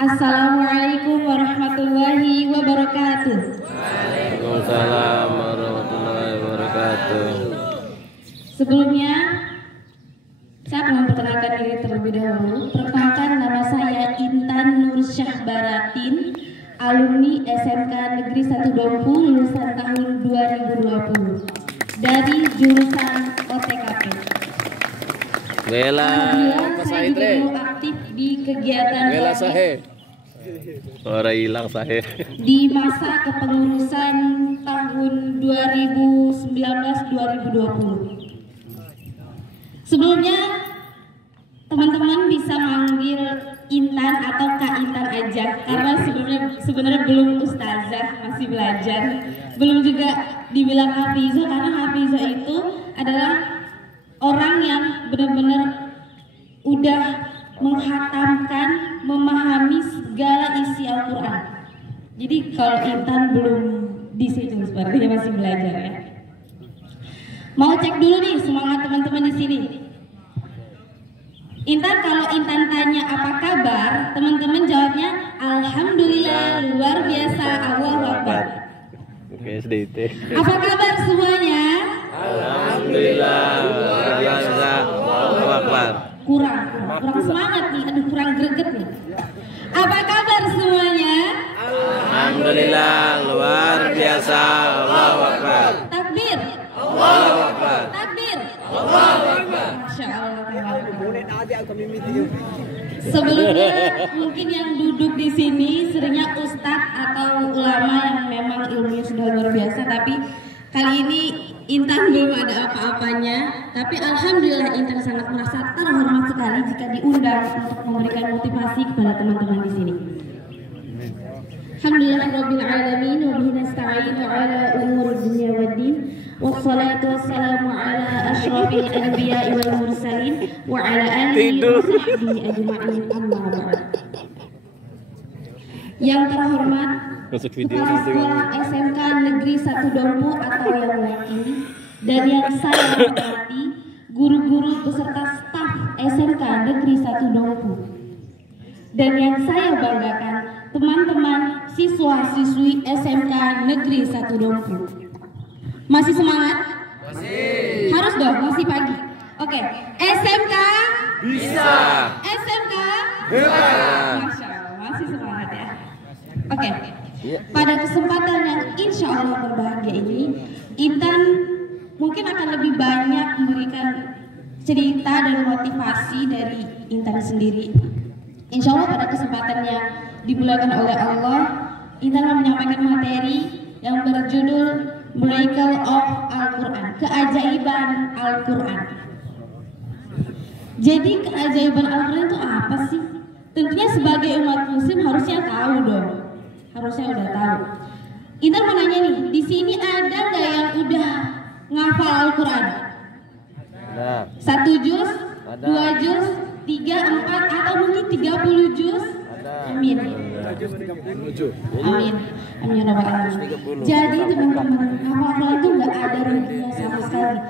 Assalamualaikum warahmatullahi wabarakatuh. Waalaikumsalam warahmatullahi wabarakatuh. Sebelumnya, saya akan memperkenalkan diri terlebih dahulu. Perkenalkan, nama saya Intan Nur Syahbaratin, alumni SMK Negeri 1 Dompu, lulusan tahun 2020 dari jurusan OTKP. Bela Saya juga aktif di kegiatan Bela Sahe. Orang hilang Sahe. di masa kepengurusan tahun 2019-2020. Sebelumnya teman-teman bisa manggil Intan atau Kak Intan aja, karena sebenarnya belum ustazah, masih belajar. Belum juga dibilang hafizah, karena hafizah itu adalah orang yang benar-benar udah menghatamkan, memahami segala isi Al-Quran. Jadi kalau Intan belum di situ, sepertinya masih belajar ya. Mau cek dulu nih semangat teman-teman di sini. Intan, kalau Intan tanya apa kabar, teman-teman jawabnya Alhamdulillah, luar biasa, Allahu Akbar. Oke, SDT. Apa kabar semuanya? Alhamdulillah, luar biasa, Allahu Akbar. Kurang semangat nih, aduh kurang greget nih. Apa kabar semuanya? Alhamdulillah, luar biasa, Allahu Akbar. Takbir. Allahu Akbar. Takbir. Allahu Akbar. Masya Allah. Sebelumnya mungkin yang duduk di sini seringnya ustadz atau ulama yang memang ilmunya sudah luar biasa, tapi kali ini Intan belum ada apa-apanya. Tapi alhamdulillah Intan sangat merasa terhormat sekali jika diundang untuk memberikan motivasi kepada teman-teman di sini. Alhamdulillahirabbil alamin wa bihi nasta'inu ala umuri dunya waddin. Wassalatu wassalamu ala asyrafil anbiya'i wal mursalin wa ala alihi wa sahbihi ajma'in, amma ba'd. Yang terhormat Kepala Sekolah SMK Negeri 1 Dompu atau yang lain, dan yang saya hormati guru-guru beserta staf SMK Negeri 1 Dompu, dan yang saya banggakan teman-teman siswa-siswi SMK Negeri 1 Dompu. Masih semangat? Masih. Harus dong, masih pagi. Oke, SMK bisa. SMK hebat. Masya Allah, masih semangat ya. Oke, pada kesempatan yang insya Allah berbahagia ini, Intan mungkin akan lebih banyak memberikan cerita dan motivasi dari Intan sendiri. Insya Allah pada kesempatan yang dimulakan oleh Allah, Intan akan menyampaikan materi yang berjudul Miracle of Al-Quran, keajaiban Al-Quran. Jadi keajaiban Al-Quran itu apa sih? Tentunya sebagai umat muslim harusnya tahu dong. Harusnya udah tahu. Intan mau nanya nih, di sini ada nggak yang udah ngafal Al-Quran? Ada. 1 juz, Ada. 2 juz, 3, 4, atau mungkin 30 juz? Ada. Amin. Amin. Amin ya rabbal alamin. Jadi teman-teman, hafal itu nggak ada ruginya sama sekali.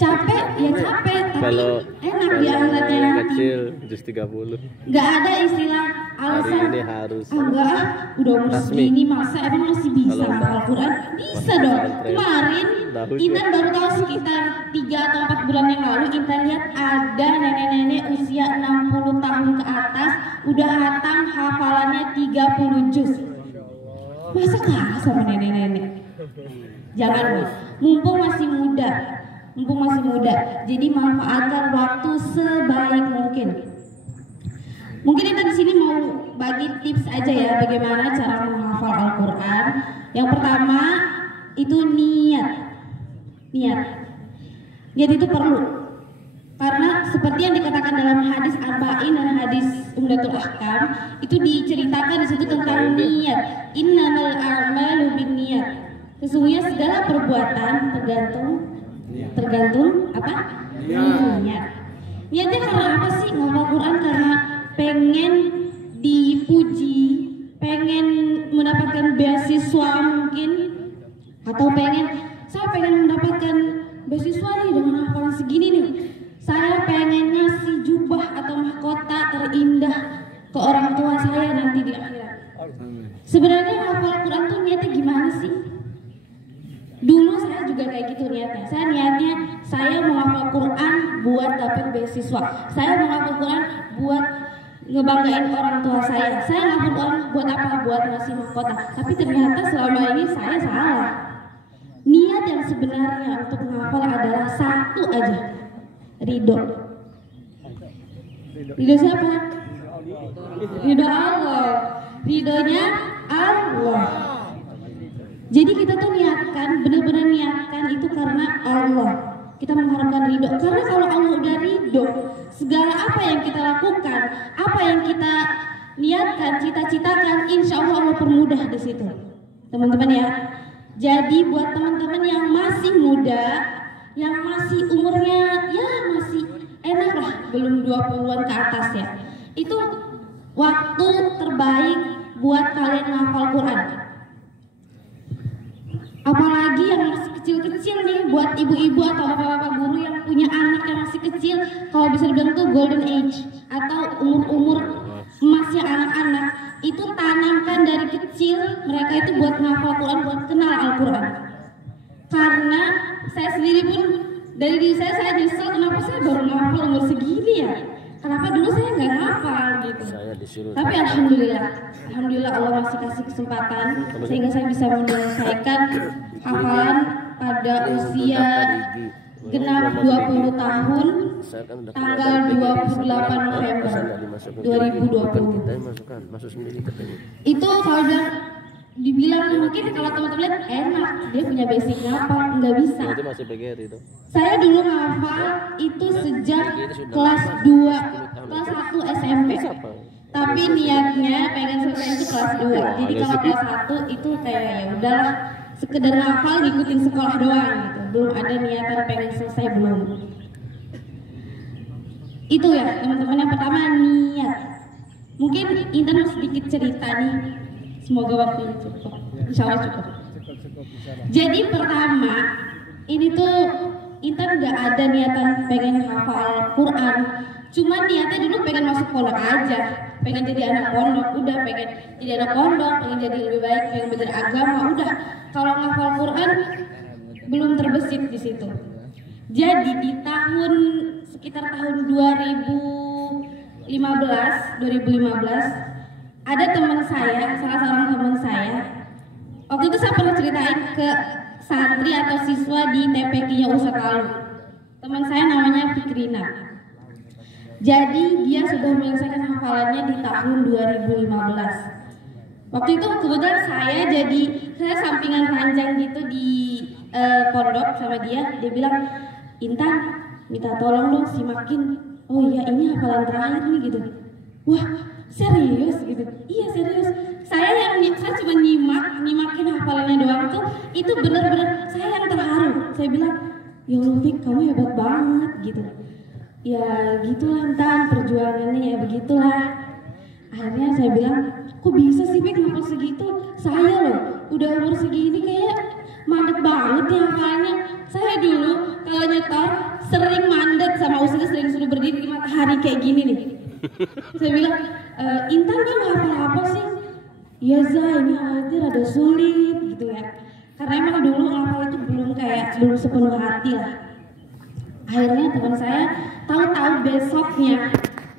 Capek ya capek, tapi Kalau enak di akhiratnya nanti. kecil jus 30. Nggak ada istilah alasan. Hari ini harus. Enggak, udah umur Resmi. segini masa emang masih bisa Kalau hafal Al-Quran? Bisa dong. Kemarin Tahu Intan baru tahu sekitar 3 atau 4 bulan yang lalu, Intan lihat ada nenek-nenek usia 60 tahun ke atas udah hatam hafalannya 30 juz. Masa kalah sama nenek-nenek? Jangan, mumpung masih muda. Jadi manfaatkan waktu sebaik mungkin. Mungkin Intan di sini mau bagi tips aja ya bagaimana cara menghafal Al-Quran. Yang pertama itu niat. Niat itu perlu. Karena seperti yang dikatakan dalam hadis Arba'in dan hadis Umdatul Ahkam, itu diceritakan di situ tentang niat. Innamal a'malu binniyat. Sesungguhnya segala perbuatan tergantung apa? Niat. Niatnya karena apa sih ngafal Quran? Karena pengen dipuji, pengen mendapatkan beasiswa mungkin, atau saya pengen mendapatkan beasiswa nih dengan hafalan segini nih. Saya pengen ngasih jubah atau mahkota terindah ke orang tua saya nanti di akhirat. Sebenarnya hafal Quran tuh niatnya gimana sih? Dulu saya juga kayak gitu niatnya. Saya niatnya saya mau hafal Quran buat dapat beasiswa. Saya mau hafal Quran buat ngebanggain orang tua saya. Saya hafal Quran buat apa? Buat ngasih mahkota. Tapi ternyata selama ini saya salah. Niat yang sebenarnya untuk menghafal adalah satu aja, ridho. Ridho siapa? Ridho Allah. Ridhonya Allah. Jadi kita tuh niatkan, benar-benar niatkan itu karena Allah. Kita mengharapkan ridho. Karena kalau Allah udah ridho, segala apa yang kita lakukan, apa yang kita niatkan, cita-citakan, insya Allah Allah permudah di situ, teman-teman ya. Jadi buat teman-teman yang masih muda, yang masih umurnya ya masih enak lah, belum 20-an ke atas ya, itu waktu terbaik buat kalian menghafal Quran. Apalagi yang masih kecil-kecil nih, buat ibu-ibu atau bapak-bapak guru yang punya anak yang masih kecil, kalau bisa dibilang tuh golden age atau umur-umur emasnya anak-anak, itu tanamkan dari kecil mereka itu buat menghafal Quran, buat kenal Al-Quran. Karena saya sendiri pun dari diri saya nyesel kenapa saya baru menghafal umur segini ya. Kenapa dulu saya nggak ngafal gitu. Tapi alhamdulillah Allah masih kasih kesempatan sehingga saya bisa menyelesaikan hafalan pada usia genap 20 tahun tanggal 28 November 2020. Itu kalau dibilang mungkin kalau teman-teman lihat enak, dia punya basic ngapal, nggak bisa. Itu masih PGR itu. Saya dulu ngafal itu sejak kelas 2, kelas 1 SMP. Tapi niatnya pengen selesai itu kelas 2. Jadi kalau kelas 1 itu kayak ya udahlah, sekedar ngafal ngikutin sekolah doang gitu. Belum ada niatan pengen selesai, belum. Itu ya teman-teman, yang pertama niat. Mungkin Intan mau sedikit cerita nih. Semoga waktunya cukup. Insya Allah cukup. Jadi pertama, ini tuh Intan nggak ada niatan pengen hafal Quran. Cuma niatnya dulu pengen masuk pondok aja. Pengen jadi anak pondok, udah pengen jadi anak pondok, pengen jadi lebih baik, pengen belajar agama, udah. Kalau ngafal Quran belum terbesit di situ. Jadi di sekitar tahun 2015 ada teman saya, salah seorang teman saya. Waktu itu saya pernah ceritain ke santri atau siswa di TPQ-nya Ustadz Lalu. Teman saya namanya Fikrina. Jadi dia sudah menyelesaikan hafalannya di tahun 2015. Waktu itu kebetulan saya sampingan ranjang gitu di pondok sama dia. Dia bilang, Intan, minta tolong dong simakin. Oh iya, ini hafalan terakhir nih gitu. Wah, serius gitu? Iya serius. Saya cuma nyimakin hafalannya doang tuh, itu benar-benar saya yang terharu. Saya bilang, ya Allah Fik, kamu hebat banget gitu. Ya gitulah Intan, perjuangannya ya begitulah. Akhirnya saya bilang, kok bisa sih Fik hafal segitu? Saya loh, udah umur segini kayak mandet banget ya hafalannya. Saya dulu kalau nyetor sering mandet sama Ustaznya, sering suruh berdiri di matahari kayak gini nih. Saya bilang, Intan kan hafal-hafal sih? Iya Zah, ini ayatnya rada sulit gitu ya. Karena emang dulu hafal itu belum sepenuh hati lah. Akhirnya teman saya tahu-tahu besoknya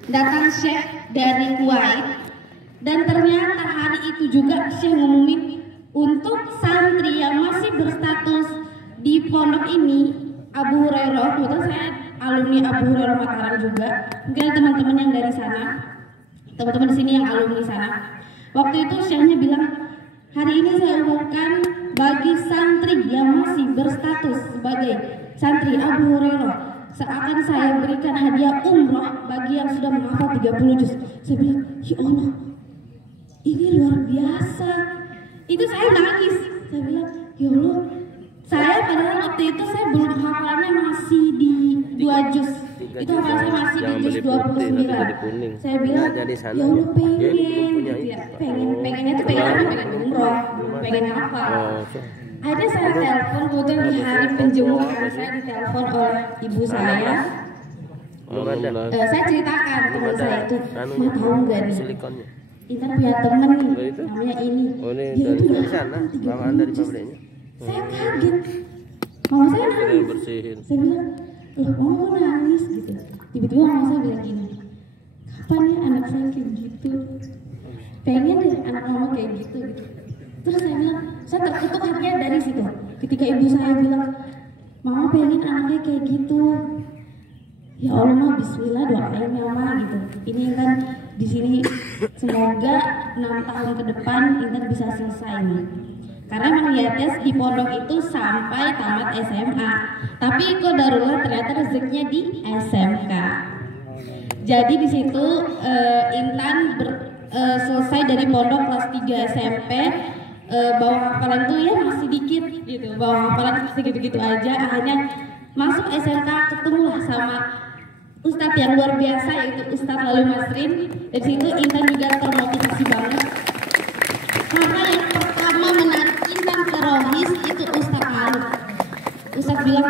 datang Syekh dari Kuwait, dan ternyata hari itu juga Syekh ngumumin untuk santri yang masih berstatus di pondok ini Abu Hurairah. Kebetulan saya alumni Abu Hurairah Mataram juga. Mungkin teman-teman yang dari sana, teman-teman di sini yang alumni sana. Waktu itu Syekhnya bilang, hari ini saya umumkan bagi santri yang masih berstatus sebagai santri Abu Hurairah, seakan saya berikan hadiah umroh bagi yang sudah menghafal 30 juz. Saya bilang, ya Allah, ini luar biasa. Itu saya nangis. Saya bilang, ya Allah, saya padahal waktu itu saya belum hafalannya masih di 2 juz. Itu hafalan saya masih di juz 29. Saya bilang, ya Allah pengen gitu ya. Pengennya tuh pengen umroh, pengen hafal. Akhirnya saya telepon, kemudian di hari penjemuran saya ditelepon oleh ibu saya. Saya ceritakan teman saya itu, tahu nggak nih? Intan punya temen nih, Dari itu? namanya ini. Oh, ini Dia itu dari udah sana, hafal bawaan dari 30 juz. pabriknya. Saya kaget. Mama saya Kira nangis. bersihin. Saya bilang, loh mama kok nangis gitu. Tiba-tiba mama saya bilang gini, kapan ya anak saya kayak gitu? Pengen deh anak mama kayak gitu. Terus saya bilang, saya terkutuk hatinya dari situ. Ketika ibu saya bilang, mama pengen anaknya kayak gitu. Ya Allah mah, Bismillah doain ya mah gitu. Ini Intan di sini semoga 6 tahun ke depan Intan bisa selesai nih. Karena emang niatnya di pondok itu sampai tamat SMA. Tapi qadarullah ternyata rezekinya di SMK. Jadi di situ Intan selesai dari pondok kelas 3 SMP. Bawa hafalan tuh ya masih dikit gitu. Bawa hafalan segitu-gitu aja. Akhirnya masuk SMK ketemulah sama Ustadz yang luar biasa yaitu Ustadz Lalu Masrin. Dari situ Intan juga termotivasi banget. Karena yang pertama menarik Intan ke Rohis itu Ustadz Lalu. Ustadz bilang,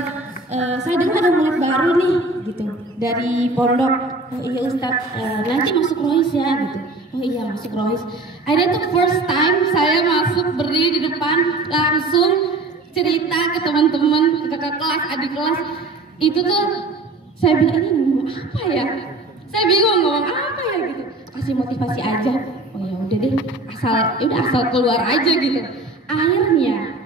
saya dengar ada murid baru nih gitu dari pondok. Oh iya Ustadz, nanti masuk Rohis ya gitu. Oh iya masuk Rohis. Akhirnya tuh first time saya masuk berdiri di depan langsung cerita ke teman-teman, ke kakak kelas, adik kelas. Itu tuh saya bilang ini ngomong apa ya? Saya bingung ngomong apa ya gitu. Kasih motivasi aja. Oh ya udah deh, asal keluar aja gitu. Akhirnya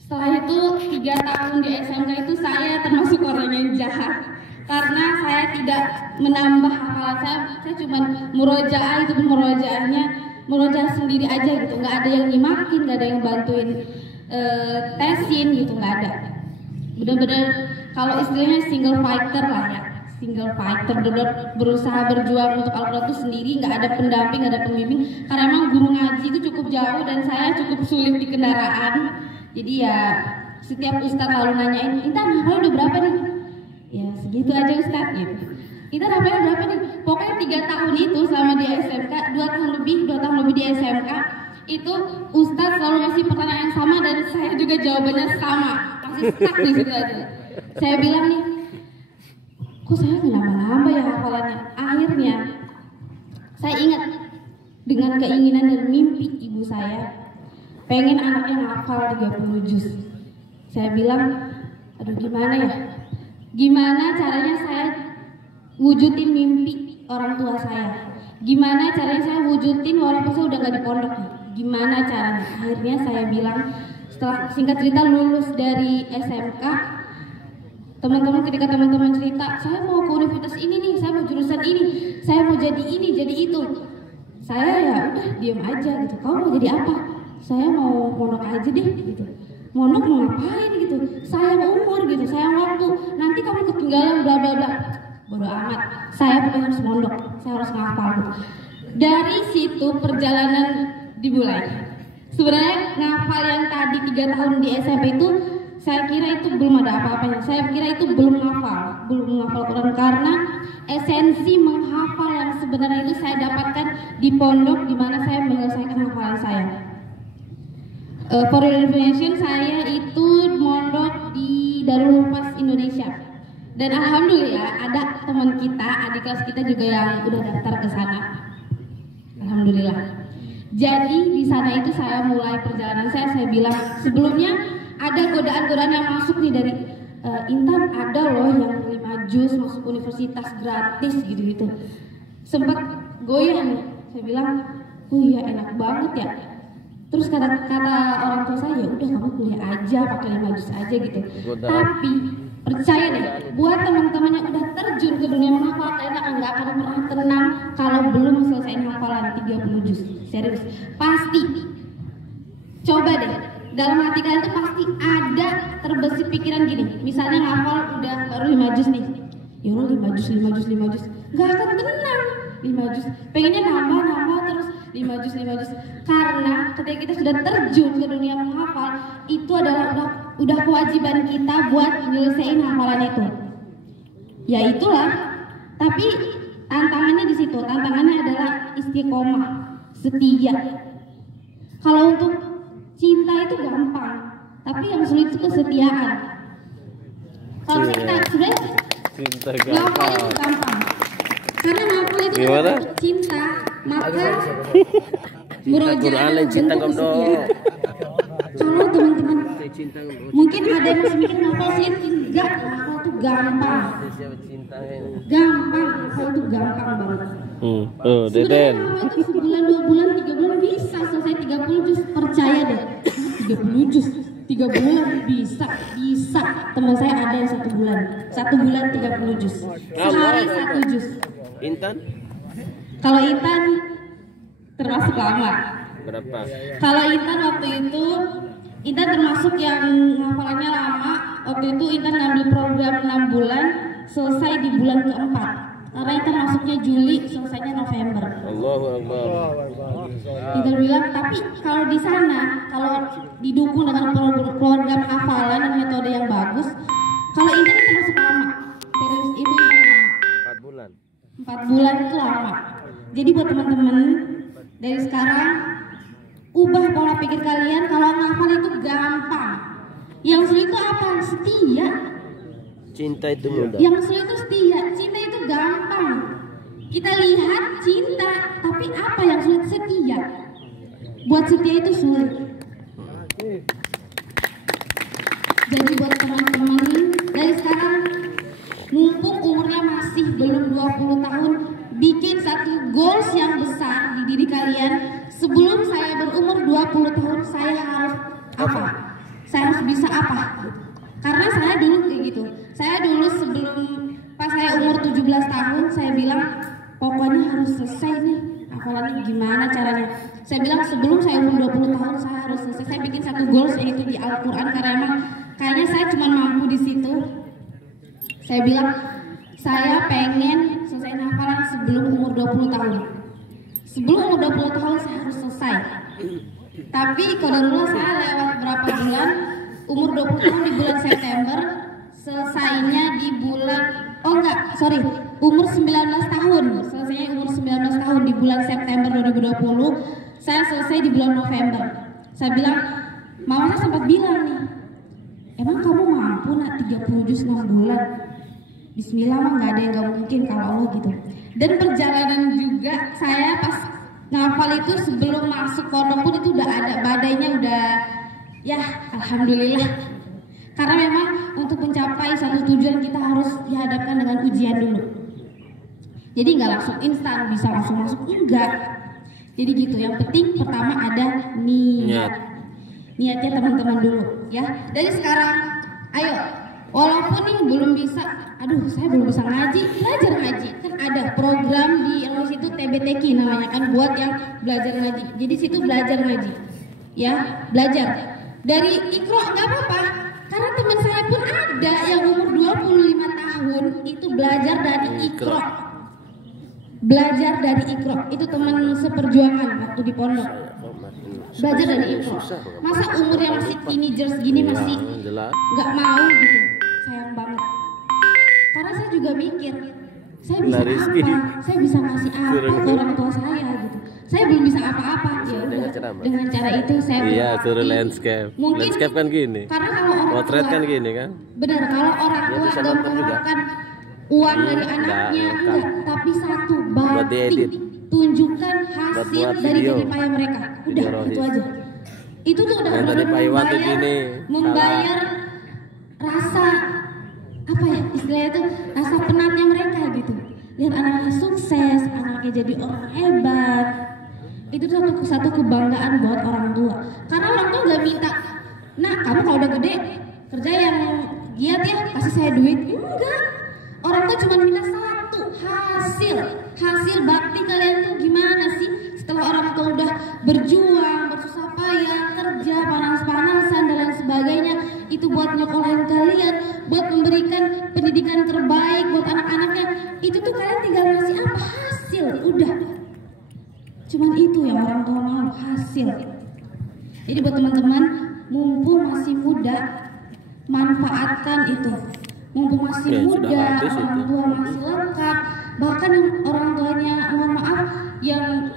setelah itu 3 tahun di SMK itu saya termasuk orang yang jahat. Karena saya tidak menambah hafalan saya cuma murojaah, itu pun murojaah sendiri aja gitu. Nggak ada yang nyimakin, nggak ada yang bantuin tesin gitu, nggak ada. Bener-bener kalau istilahnya single fighter lah ya, single fighter, bener-bener berusaha berjuang untuk Al-Quran itu sendiri, nggak ada pendamping, nggak ada pembimbing, karena emang guru ngaji itu cukup jauh dan saya cukup sulit di kendaraan. Jadi ya setiap ustadz lalu nanyain, Intan hafalnya udah berapa nih? Ya segitu aja ustadz gitu. Intan hafalnya berapa nih? Pokoknya 3 tahun itu selama di SMK, 2 tahun lebih di SMK, itu ustadz selalu ngasih pertanyaan yang sama dan saya juga jawabannya sama, masih stuck di situ aja. Saya bilang nih, kok saya nggak nambah-nambah ya hafalannya. Akhirnya saya ingat dengan keinginan dan mimpi ibu saya pengen anaknya ngafal 30 juz. Saya bilang, aduh gimana ya? Gimana caranya saya wujudin mimpi orang tua saya? Gimana caranya saya wujudin walaupun saya udah gak di pondok? Gimana caranya? Akhirnya saya bilang, setelah singkat cerita lulus dari SMK, teman-teman ketika teman-teman cerita, saya mau ke universitas ini nih, saya mau jurusan ini, saya mau jadi ini, jadi itu. Saya ya udah diam aja gitu. Kamu mau jadi apa? Saya mau mondok aja deh gitu. Mondok mau ngapain gitu? Sayang umur gitu, sayang waktu. Nanti kamu ketinggalan bla bla bla. Bodoh amat. Saya pokoknya harus mondok. Saya harus ngafal. Dari situ perjalanan dimulai. Sebenarnya ngafal yang tadi 3 tahun di SMP itu saya kira itu belum ada apa-apanya. Saya kira itu belum menghafal Quran karena esensi menghafal yang sebenarnya itu saya dapatkan di pondok di mana saya menyelesaikan hafalan saya. For your information, saya itu mondok di Darul Humas Indonesia. Dan alhamdulillah ada teman kita, adik kelas kita juga yang udah daftar ke sana. Alhamdulillah. Jadi di sana itu saya mulai perjalanan saya bilang sebelumnya ada godaan-godaan yang masuk nih dari Intan, ada loh yang 5 juz masuk universitas gratis gitu-gitu. Sempat goyah nih. Saya bilang, "Oh iya enak banget ya." Terus kata orang tua saya, ya udah kamu kuliah aja pakai 5 juz aja gitu. Tapi percaya deh, buat teman-teman yang udah terjun ke dunia menghafal, kalian nggak akan pernah tenang kalau belum selesaiin hafalan 30 juz. Serius, pasti. Coba deh, dalam hati kalian tuh pasti ada terbesit pikiran gini. Misalnya ngafal udah baru 5 juz nih. Ya Allah 5 juz. Nggak akan tenang 5 juz. Pengennya nambah terus 5 juz. Karena ketika kita sudah terjun ke dunia menghafal, itu adalah udah kewajiban kita buat nyelesain hafalan itu. Ya itulah. Tapi tantangannya di situ. Tantangannya adalah istiqomah, setia. Kalau untuk cinta itu gampang, tapi yang sulit itu kesetiaan. Kalau kita sebenarnya cinta ngafal itu gampang, karena ngafal itu gimana? cinta. maka Cinta Quran lain cinta gomdo. Kalau teman-teman mungkin ada yang masih mikir ngapal sih, enggak, ngapal tuh gampang. Gampang, ngapal tuh gampang banget. Deden. Itu sebulan, 2 bulan, 3 bulan bisa selesai 30 juz, percaya deh. 30 juz, 3 bulan bisa. Teman saya ada yang 1 bulan 30 juz, sehari 1 juz. Intan? Kalau Intan termasuk lama. Berapa? Kalau Intan waktu itu, Intan termasuk yang hafalannya lama. Waktu itu Intan ngambil program 6 bulan, selesai di bulan keempat. Karena Intan masuknya Juli, selesainya November. Allahu Akbar. Intan bilang, tapi kalau di sana, kalau didukung dengan program hafalan dan metode yang bagus, kalau Intan itu termasuk lama. Serius, itu Intan lama. 4 bulan. 4 bulan itu lama. Jadi buat teman-teman, dari sekarang ubah pola pikir kalian. Kalau ngafal itu gampang. Yang sulit itu apa? Setia. Cinta itu mudah. Yang sulit itu setia. Cinta itu gampang. Kita lihat cinta, tapi apa yang sulit? Setia. Buat setia itu sulit. Jadi buat teman-teman, dari sekarang mumpung umurnya masih belum 20 tahun, bikin satu goals yang besar di diri kalian. Sebelum saya berumur 20 tahun, saya harus apa? Saya harus bisa apa? Karena saya dulu kayak gitu. Saya dulu sebelum pas saya umur 17 tahun, saya bilang pokoknya harus selesai nih. Hafalannya gimana caranya? Saya bilang sebelum saya umur 20 tahun, saya harus selesai. Saya bikin satu goals, yaitu di Al-Quran. Karena emang kayaknya saya cuma mampu di situ. Saya bilang saya pengen selesai hafalan sebelum umur 20 tahun. Sebelum umur 20 tahun saya harus selesai. Tapi qadarullah saya lewat berapa bulan, umur 20 tahun di bulan September, selesainya di bulan, umur 19 tahun. Selesainya umur 19 tahun di bulan September 2020, saya selesai di bulan November. Saya bilang, mama saya sempat bilang nih, emang kamu mampu nak 30 juz 6 bulan? Bismillah mah nggak ada yang nggak mungkin kalau Allah gitu. Dan perjalanan juga saya pas ngafal itu sebelum masuk pondok pun itu udah ada badainya, udah ya alhamdulillah. Karena memang untuk mencapai satu tujuan kita harus dihadapkan dengan ujian dulu. Jadi nggak langsung instan bisa langsung masuk, enggak. Jadi gitu. Yang penting pertama ada niat. Niatnya teman-teman dulu ya. Dari sekarang ayo. Walaupun nih belum bisa, aduh saya belum bisa ngaji, belajar ngaji. Kan ada program di LOS itu TBTQ namanya kan, buat yang belajar ngaji. Jadi situ belajar ngaji, ya belajar. Dari Iqra nggak apa-apa, karena teman saya pun ada yang umur 25 tahun itu belajar dari Iqra. Belajar dari Iqra, itu teman seperjuangan waktu di pondok. Belajar dari Iqra. Masa umurnya masih teenagers gini masih nggak mau gitu. Sayang banget. Karena saya juga mikir, saya bisa apa? Saya bisa ngasih apa ke orang tua saya gitu. Saya belum bisa apa-apa. Ya udah. Dengan cara itu saya suruh landscape. Mungkin landscape kan gini. Karena kalau orang potret tua, kan gini kan. Benar, kalau orang tua nggak mengharapkan uang dari anaknya, enggak, tapi satu bakti, tunjukkan hasil dari jerih payah mereka. Udah itu aja. Itu tuh udah membayar rasa apa ya istilahnya tuh, rasa penatnya mereka gitu. Lihat anaknya sukses, anaknya jadi orang hebat, itu satu kebanggaan buat orang tua. Karena orang tua nggak minta, nah kamu kalau udah gede kerja yang giat ya kasih saya duit, enggak. Orang tua cuma minta satu, hasil bakti kalian tuh gimana sih setelah orang tua udah berjuang, bersusah payah, kerja panas-panasan dan lain sebagainya, itu buat nyekolahin kalian, buat memberikan pendidikan terbaik buat anak-anaknya. Itu tuh kalian tinggal ngasih apa? Hasil, udah. Cuman itu yang orang tua mau, hasil. Jadi buat teman-teman, mumpung masih muda, manfaatkan itu. Mumpung masih muda, orang tua masih lengkap. Bahkan yang orang tuanya, mohon maaf, yang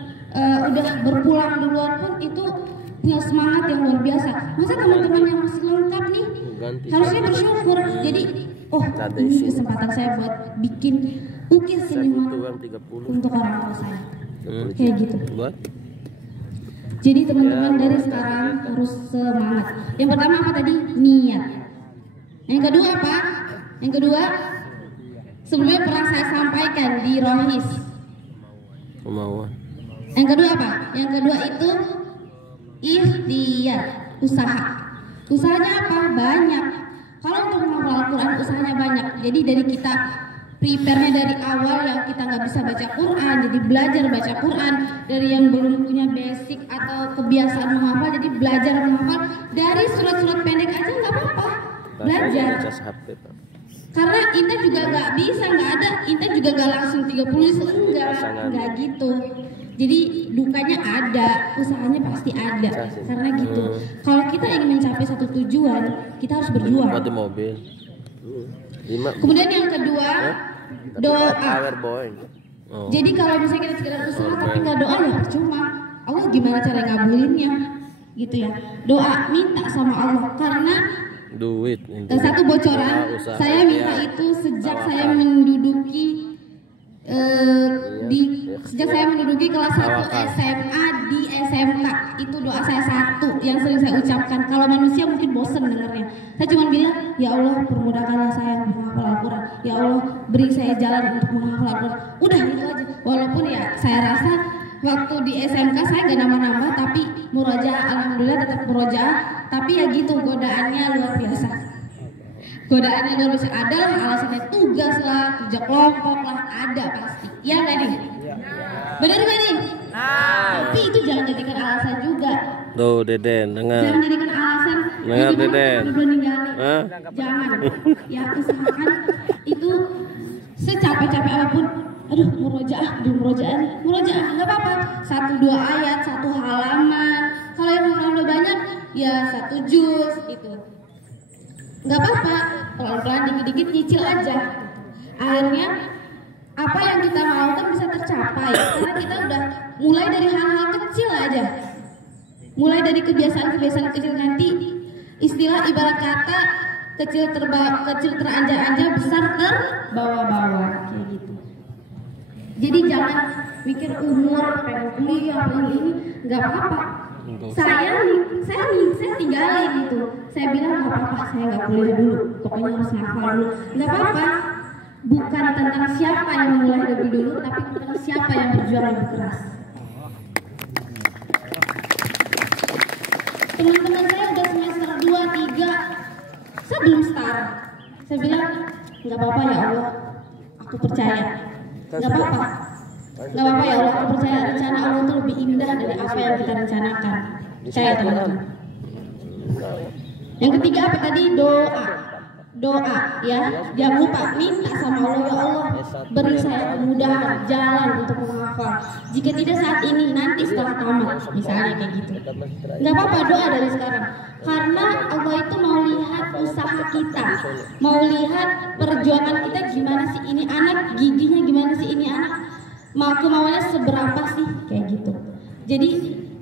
udah berpulang duluan pun itu punya semangat yang luar biasa. Masa teman-teman yang masih lengkap nih harusnya bersyukur. Jadi ini kesempatan saya buat bikin ukir senyuman untuk orang tua saya. Kayak gitu. Buat? Jadi teman-teman dari sekarang harus semangat. Yang pertama apa tadi? Niat. Yang kedua apa? Yang kedua sebelumnya pernah saya sampaikan di Rohis. Kemauan. Yang kedua apa? Yang kedua itu ikhtiar, usaha. Usahanya apa? Banyak. Kalau untuk menghafal Al-Quran usahanya banyak. Jadi dari kita prepare-nya dari awal yang kita nggak bisa baca Quran, jadi belajar baca Quran. Dari yang belum punya basic atau kebiasaan menghafal, jadi belajar menghafal dari surat-surat pendek aja nggak apa-apa. Belajar. Karena Inta juga nggak bisa, nggak ada. Inta juga nggak langsung 30 enggak gitu. Jadi dukanya ada, usahanya pasti ada. Karena gitu. Kalau kita ingin mencapai satu tujuan, kita harus berjuang. Mati mobil. Kemudian yang kedua, doa. Oh. Jadi kalau misalnya kita sekedar usaha tapi nggak doa ya percuma. Allah gimana cara ngabulinnya? Gitu ya. Doa, minta sama Allah. Karena Duit. satu bocoran, saya minta itu sejak saya menduduki sejak saya menduduki kelas 1 SMA di SMK. Itu doa saya satu yang sering saya ucapkan. Kalau manusia mungkin bosen dengarnya. Saya cuma bilang, ya Allah permudahkanlah saya menghafal Al-Quran. Ya Allah beri saya jalan untuk menghafal Al-Quran. Udah itu aja. Walaupun ya saya rasa waktu di SMK saya gak nambah-nambah, tapi murojaah alhamdulillah tetap murojaah. Tapi ya gitu, godaannya luar biasa. Godaannya luar biasa. Ada lah alasannya, tugas lah, kerja kelompok lah, ada pasti. Iya nggak nih? Benar nggak nih? Tapi itu jangan jadikan alasan juga. Tuh Deden, dengar. Jangan jadikan alasan. Dengar Deden. Jangan. Ya usahakan itu secapek-capek apapun. Aduh murojaah nggak apa-apa. 1-2 ayat, 1 halaman. Kalau yang udah banyak ya 1 juz gitu. Nggak apa-apa, pelan-pelan dikit-dikit nyicil aja. Akhirnya apa yang kita mau kan bisa tercapai karena kita udah mulai dari hal-hal kecil aja. Mulai dari kebiasaan-kebiasaan kecil, nanti istilah ibarat kata kecil teranja-anja, besar terbawa-bawa kayak gitu. Jadi jangan mikir umur, pengen kuliah, ini nggak apa-apa. Saya tinggalin itu. Saya bilang nggak apa-apa, saya nggak kuliah dulu. Pokoknya harus hafal dulu. Nggak apa-apa. Bukan tentang siapa yang mulai lebih dulu, tapi tentang siapa yang berjuang lebih keras. Teman-teman saya udah semester 2, 3, saya belum start. Saya bilang nggak apa-apa ya Allah, aku percaya. Nggak apa-apa. Gak apa-apa ya Allah, aku percaya rencana Allah itu lebih indah dari apa yang kita rencanakan. Percaya teman-teman. Yang ketiga apa tadi? Doa ya. Jangan lupa minta sama Allah, ya Allah beri saya kemudahan jalan untuk menghafal. Jika tidak saat ini, nanti setelah tamat, misalnya kayak gitu. Gak apa-apa, doa dari sekarang. Karena Allah itu mau lihat usaha kita, mau lihat perjuangan kita gimana sih ini anak, giginya gimana sih ini anak. Mau kemauannya seberapa sih kayak gitu. Jadi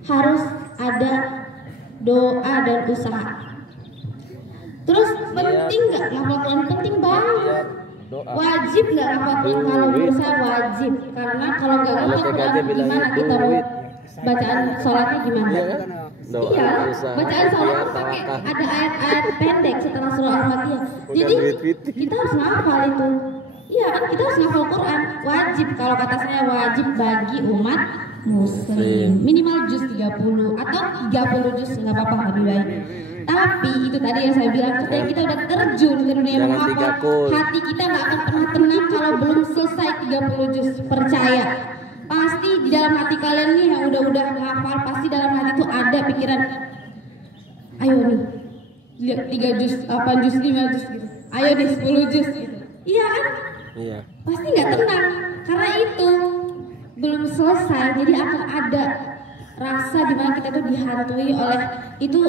harus ada doa dan usaha. Terus penting nggak ngapal Quran? Penting banget. Wajib nggak ngapal Quran? Kalau menurut saya wajib. Karena kalau nggak ngapal Quran gimana kita mau bacaan sholatnya gimana? Iya, bacaan sholat pakai ada ayat-ayat pendek setelah surah Al-Fatihah. Jadi kita harus ngapal itu. Iya kan kita harus ngapal Quran, wajib. Kalau kata saya wajib bagi umat muslim. Minimal juz 30 atau 30 juz nggak apa-apa, lebih baik. Tapi itu tadi yang saya bilang, ketika kita udah terjun ke dunia menghafal, hati kita nggak akan pernah tenang kalau belum selesai 30 juz. Percaya, pasti di dalam hati kalian nih yang udah menghafal, pasti dalam hati itu ada pikiran, ayo nih 3 juz, 8 juz, 5 juz gitu. Ayo nih 10 juz gitu. Iya kan? Iya. Pasti nggak tenang karena itu belum selesai, jadi akan ada rasa dimana kita tuh dihantui oleh itu,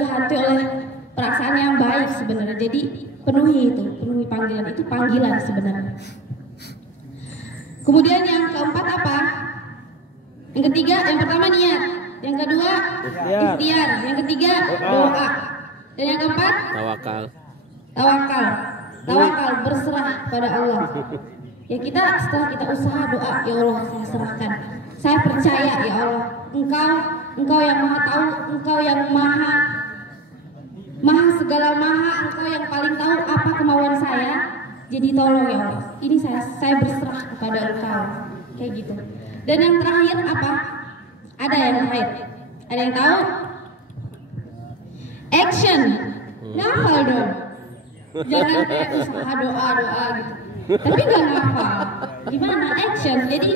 dihantui oleh perasaan yang baik sebenarnya. Jadi penuhi panggilan itu, panggilan sebenarnya. Kemudian yang keempat apa? Yang ketiga, yang pertama niat, yang kedua ikhtiar, yang ketiga doa, dan yang keempat Tawakal. tawakal berserah pada Allah. Ya kita setelah kita usaha doa, ya Allah saya serahkan. Saya percaya ya Allah, Engkau yang maha tahu, Engkau yang maha segala maha, Engkau yang paling tahu apa kemauan saya. Jadi tolong ya Allah, ini saya berserah kepada Engkau. Kayak gitu. Dan yang terakhir apa? Ada yang terakhir. Ada yang tahu? Action. Ngafal dong. Jangan kayak usaha doa gitu. Tapi gak ngafal. Gimana? Action. Jadi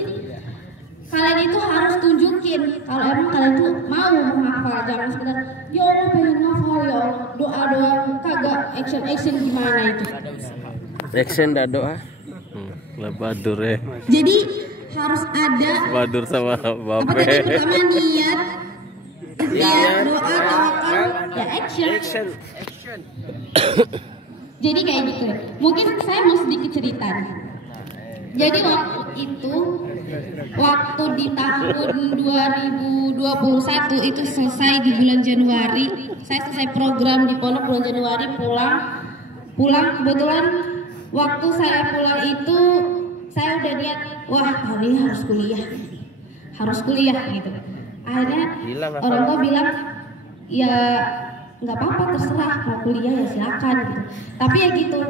kalian itu harus tunjukin kalau emang kalian tuh mau menghafal. Jangan sekedar ya Allah pengen ngafal ya Allah, doa kagak. Action gimana itu? Action dan doa. Badur ya. Jadi harus ada Badur sama apa Bape. tadi? Pertama niat, doa, tawakal, ya action. Jadi kayak gitu. Mungkin saya mau sedikit cerita. Jadi waktu di tahun 2021 itu selesai di bulan Januari. Saya selesai program di pondok bulan Januari, pulang kebetulan waktu saya pulang itu saya udah niat, wah tahun ini harus kuliah gitu. Akhirnya orang tua bilang ya nggak apa-apa, terserah mau kuliah ya silakan gitu. Tapi ya gitu,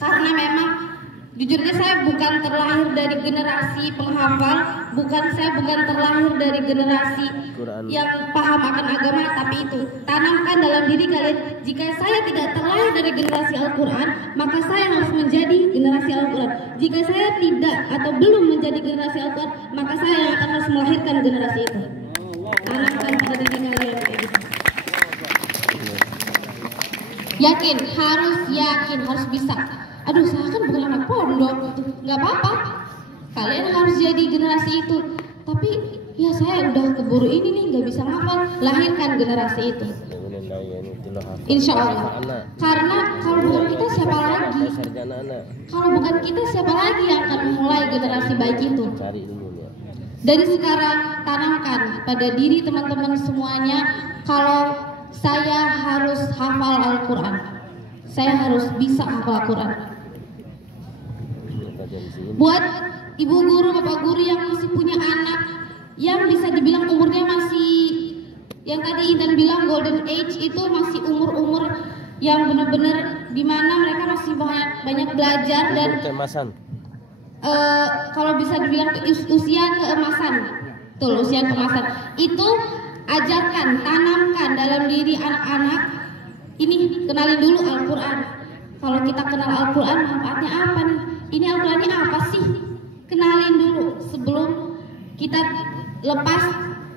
karena memang jujurnya saya bukan terlahir dari generasi penghafal, saya bukan terlahir dari generasi yang paham akan agama, tapi itu tanamkan dalam diri kalian, jika saya tidak terlahir dari generasi Al-Quran, maka saya harus menjadi generasi Al-Quran. Jika saya tidak atau belum menjadi generasi Al-Quran, maka saya yang akan harus melahirkan generasi itu. Tanamkan pada diri kalian kayak gitu. Yakin, harus bisa. Aduh, saya kan bukan anak pondok gitu. Nggak apa-apa, kalian harus jadi generasi itu. Tapi ya saya udah keburu ini nih, nggak bisa ngapal. Lahirkan generasi itu, insya Allah. Karena kalau bukan kita siapa lagi? Kalau bukan kita siapa lagi yang akan memulai generasi baik itu? Dari sekarang tanamkan pada diri teman-teman semuanya, kalau saya harus hafal Al-Quran, saya harus bisa hafal Al-Quran. Buat ibu guru, bapak guru yang masih punya anak yang bisa dibilang umurnya masih, yang tadi Intan bilang golden age, itu masih umur-umur yang benar-benar dimana mereka masih banyak belajar dan kalau bisa dibilang usia keemasan. Betul, usia keemasan. Itu ajarkan, tanamkan dalam diri anak-anak ini, kenalin dulu Al-Quran. Kalau kita kenal Al-Quran, manfaatnya apa nih? Ini Al-Quran ini apa sih? Kenalin dulu sebelum kita lepas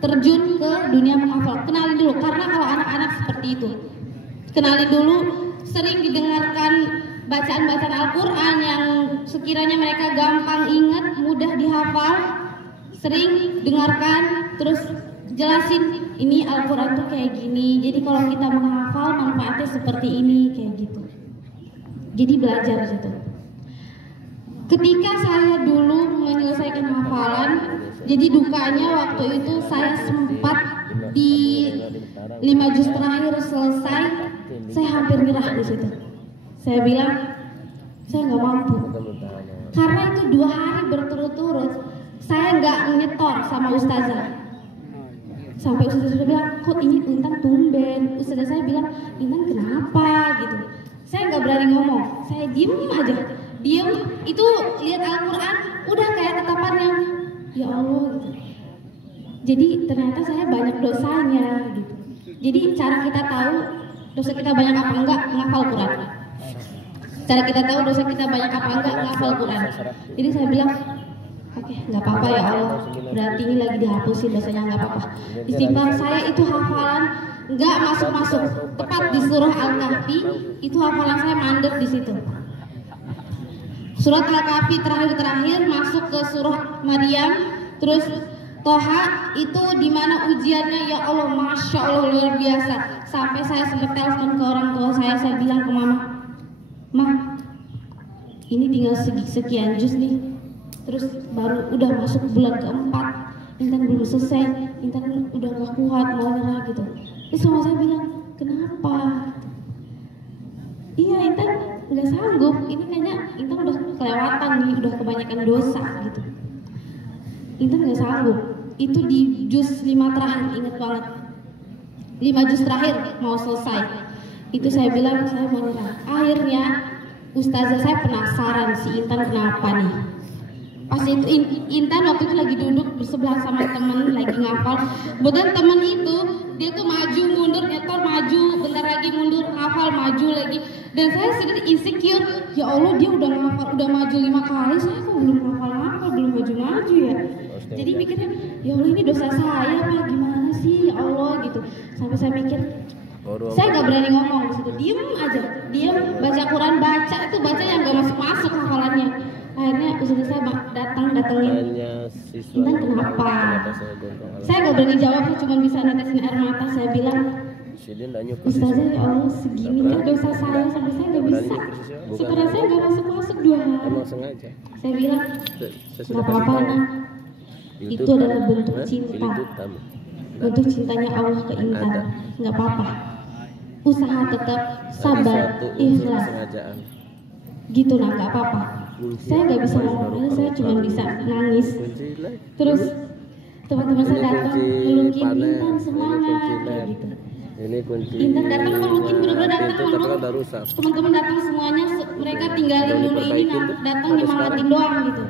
terjun ke dunia menghafal. Kenalin dulu, karena kalau anak-anak seperti itu, kenalin dulu, sering didengarkan bacaan-bacaan Al-Quran yang sekiranya mereka gampang ingat, mudah dihafal. Sering dengarkan, terus jelasin ini Al-Quran tuh kayak gini. Jadi kalau kita menghafal manfaatnya seperti ini, kayak gitu. Jadi belajar gitu. Ketika saya dulu menyelesaikan hafalan, jadi dukanya waktu itu saya sempat di 5 juz terakhir selesai, saya hampir nyerah di situ. Saya bilang saya nggak mampu, karena itu 2 hari berturut-turut saya nggak nyetor sama ustazah. Sampai ustazah bilang, kok ini Intan tumben. Ustazah saya bilang, Intan kenapa gitu. Saya nggak berani ngomong, saya diem aja. Diem itu lihat Al-Quran udah kayak tatapannya, ya Allah gitu. Jadi ternyata saya banyak dosanya gitu. Jadi cara kita tahu dosa kita banyak apa enggak, menghafal Quran. Cara kita tahu dosa kita banyak apa enggak, menghafal Quran. Jadi saya bilang, oke, nggak apa-apa ya Allah, berarti ini lagi dihapusin dosanya, nggak apa-apa. Istighfar saya itu hafalan nggak masuk-masuk, tepat di surah Al-Kahfi itu hafalan saya mandek di situ. Surat Al-Kahfi terakhir masuk ke surah Maryam, terus Toha itu dimana ujiannya, ya Allah, masya Allah luar biasa. Sampai saya sempat telepon ke orang tua saya bilang ke mama, Ma, ini tinggal sekian juz nih. Terus baru udah masuk bulan keempat, Intan belum selesai, Intan udah gak kuat, mau nyerah gitu. Terus sama saya bilang, kenapa? Iya, Intan udah sanggup, ini kayaknya Intan udah kelewatan nih, udah kebanyakan dosa gitu. Intan nggak sanggup. Itu di juz 5 terakhir, inget banget. 5 juz terakhir mau selesai. Itu saya bilang saya mau nyerah. Akhirnya ustazah saya penasaran si Intan kenapa nih. Pas itu Intan waktu itu lagi duduk bersebelah sama temen lagi ngafal. Kemudian temen itu dia tuh maju mundur, nyetor maju, bentar lagi mundur, ngafal maju lagi. Dan saya sedikit insecure, ya Allah dia udah ngafal, udah maju 5 kali, saya kok belum ngafal, belum maju-maju ya. Jadi mikirnya, ya Allah ini dosa saya apa gimana sih ya Allah gitu. Sampai saya mikir, saya nggak berani ngomong di situ, diem aja, diem baca Quran, baca yang nggak masuk hafalannya. Akhirnya ustaz saya datangin, Intan kenapa? Saya nggak berani jawab, saya cuma bisa netesin air mata. Saya bilang, ustazah ya Allah segini kan dosa saya sampai saya nggak bisa. Sekarang saya nggak masuk 2 hari. Saya bilang, nggak apa-apa nak. Itu adalah bentuk cinta, bentuk cintanya Allah ke Intan. Nggak apa-apa. Usaha tetap, sabar, ikhlas. Gitu nah, nggak apa-apa. Saya nggak bisa ngomong, saya cuma bisa nangis. Terus teman-teman saya datang melukin Intan semangat gitu. Intan datang melukin, benar-benar datang meluk. Teman-teman datang semuanya, mereka tinggalin dulu ini, datang nyemangatin doang gitu.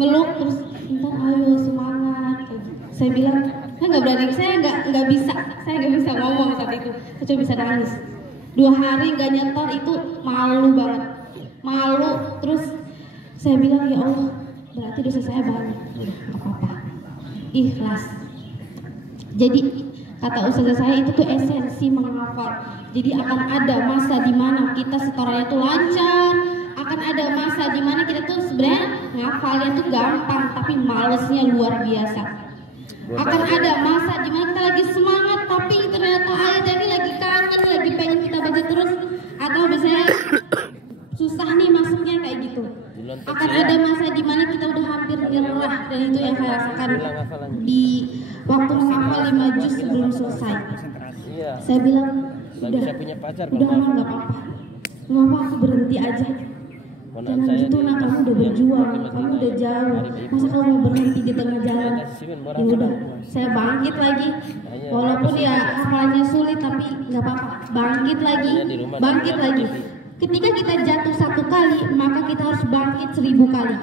Meluk terus Intan ayo semangat. Saya bilang saya nggak berani, saya nggak bisa ngomong saat itu. Saya cuma bisa nangis. 2 hari nggak nyetor itu malu banget, malu. Terus saya bilang ya Allah berarti dosa saya banyak, nggak apa-apa, ikhlas. Jadi kata ustazah saya itu tuh esensi menghafal. Jadi akan ada masa di mana kita setorannya tuh lancar, akan ada masa di mana kita tuh sebenarnya ngafalnya tuh gampang tapi malesnya luar biasa. Akan ada masa di mana kita lagi semangat tapi ternyata ayat ini lagi kangen, lagi pengen kita baca terus, atau biasanya susah nih masuknya kayak gitu. Akan ada masa di mana kita udah hampir nyerah, dan itu yang saya rasakan di waktu menghafal 5 juz sebelum selesai. Saya bilang udah mah nggak apa-apa, mama aku berhenti aja. Jangan gitu nak, kamu udah berjuang, kamu udah jauh, masa kamu mau berhenti di tengah jalan? Ya udah, saya bangkit lagi, walaupun ya hafalannya sulit tapi nggak apa-apa, bangkit lagi. Ketika kita jatuh 1 kali, maka kita harus bangkit 1000 kali.